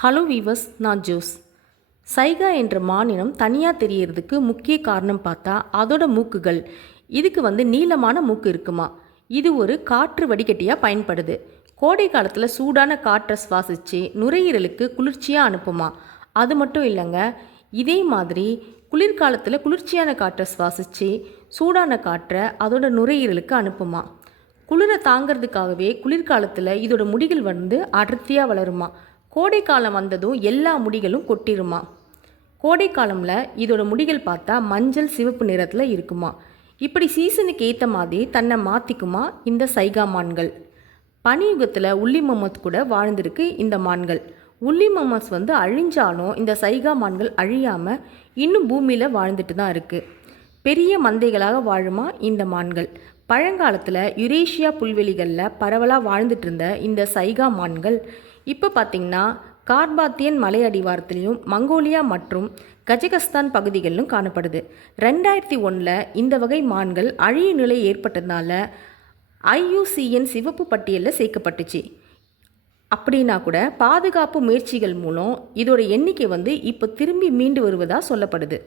Hello viewers, நான் Jose. சைகா என்ற மானினம் தனியாக தெரியறதுக்கு முக்கிய காரணம் பார்த்தா அதோட மூக்குகள். இதுக்கு நீளமான மூக்கு இருக்குமா. இது ஒரு காற்று வடிகட்டியாக பயன்படுது. கோடை காலத்தில் சூடான காற்றை சுவாசித்து நுரையீரலுக்கு குளிர்ச்சியாக அனுப்புமா. அது மட்டும் இல்லைங்க, இதே மாதிரி குளிர்காலத்தில் குளிர்ச்சியான காற்றை சுவாசித்து சூடான காற்றை அதோட நுரையீரலுக்கு அனுப்புமா. குளிரை தாங்கிறதுக்காகவே குளிர்காலத்தில் இதோட முடிகள் அடர்த்தியாக வளருமா. கோடை காலம் வந்ததும் எல்லா முடிகளும் கொட்டிருமா. கோடை காலமில் இதோட முடிகள் பார்த்தா மஞ்சள் சிவப்பு நிறத்தில் இருக்குமா. இப்படி சீசனுக்கு ஏற்ற மாதிரி தன்னை மாற்றிக்குமா இந்த சைகா மான்கள். பனியுகத்தில் உள்ளி மம்மத் கூட வாழ்ந்திருக்கு இந்த மான்கள். உள்ளி மம்மஸ் அழிஞ்சாலும் இந்த சைகா மான்கள் அழியாமல் இன்னும் பூமியில் வாழ்ந்துட்டு தான் இருக்குது. பெரிய மந்தைகளாக வாழுமா இந்த மான்கள். பழங்காலத்தில் யுரேஷியா புல்வெளிகளில் பரவலாக வாழ்ந்துட்டு இருந்த இந்த சைகா மான்கள் இப்போ பார்த்திங்கன்னா கார்பாத்தியன் மலை அடிவாரத்திலையும் மங்கோலியா மற்றும் கஜகஸ்தான் பகுதிகளிலும் காணப்படுது. 2001 இந்த வகை மான்கள் அழிய நிலை ஏற்பட்டதுனால IUCN சிவப்பு பட்டியலில் சேர்க்கப்பட்டுச்சு. அப்படின்னா கூட பாதுகாப்பு முயற்சிகள் மூலம் இதோட எண்ணிக்கை இப்போ திரும்பி மீண்டு வருவதாக சொல்லப்படுது.